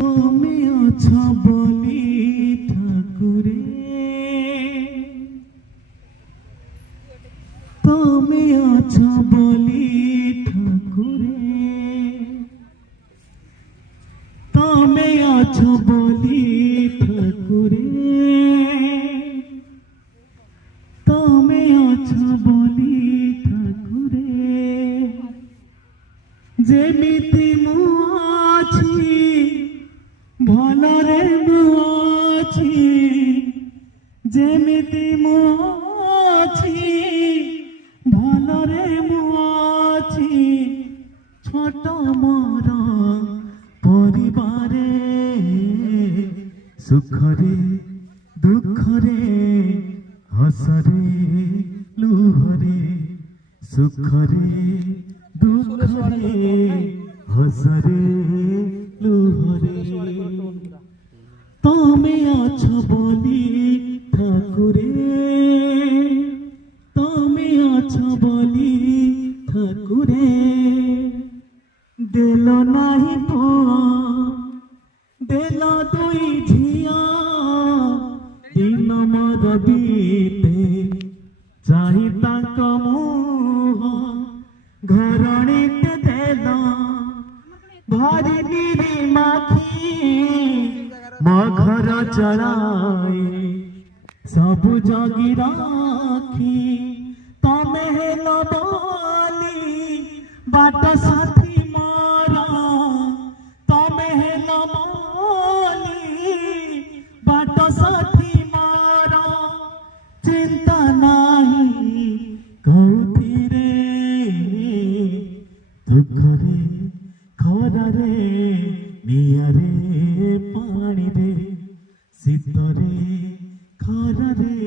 তুমি আছো বলি ঠাকুরে, তুমি আছো বলি ঠাকুরে, তুমি আছো বলি ঠাকুরে, তুমি আছো বলি ঠাকুরে, যেমিতি মু আছি ভଲରେ ମୁଁ ଅଛି, ଯେମିତି ମୁଁ ଅଛି ଭଲରେ ମୁଁ ଅଛି, ଛୋଟ ମୋର ପରିବାରେ, ସୁଖରେ ଦୁଃଖରେ ହସରେ ଲୁହରେ, ସୁଖରେ ଦୁଃଖରେ ହସରେ ଲୁହରେ, তুমি আছো বলি ঠাকুরে, তুমি আছো বলি ঠাকুরে, দেল নাহি পুয়া দেল দুই ঝিয়া, দিন মর বিতে চাহি তাঙ্ক মুহ, ঘরণীতে দেল ভারি নিরি মাখি, ମୋ ଘର ଚଳାଏ ସବୁ ଜଗି ରାଖି, ତମେ ହେଲ ବୋଲି ବାଟ ସାଥୀ ମୋର, ତମେ ହେଲ ବୋଲି ବାଟ ସାଥୀ ମୋର, ଚିନ୍ତା ନାହିଁ କୋଉଥିରେ, ଦୁଃଖରେ ଖରାରେ ନିଆଁରେ ପାଣିରେ, ଶୀତରେ ଖରାରେ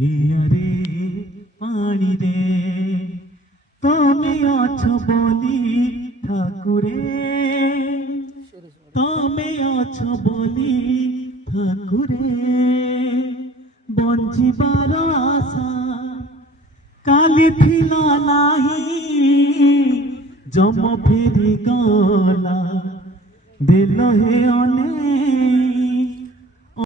ନିଆଁରେ ପାଣିରେ, তুমি আছো বলি ঠাকুরে, তুমি আছো বলি ঠাকুরে, বঞ্চিবার আশা কালি থিলা নাহি, যম ফেরি গলা দিল হে অনেক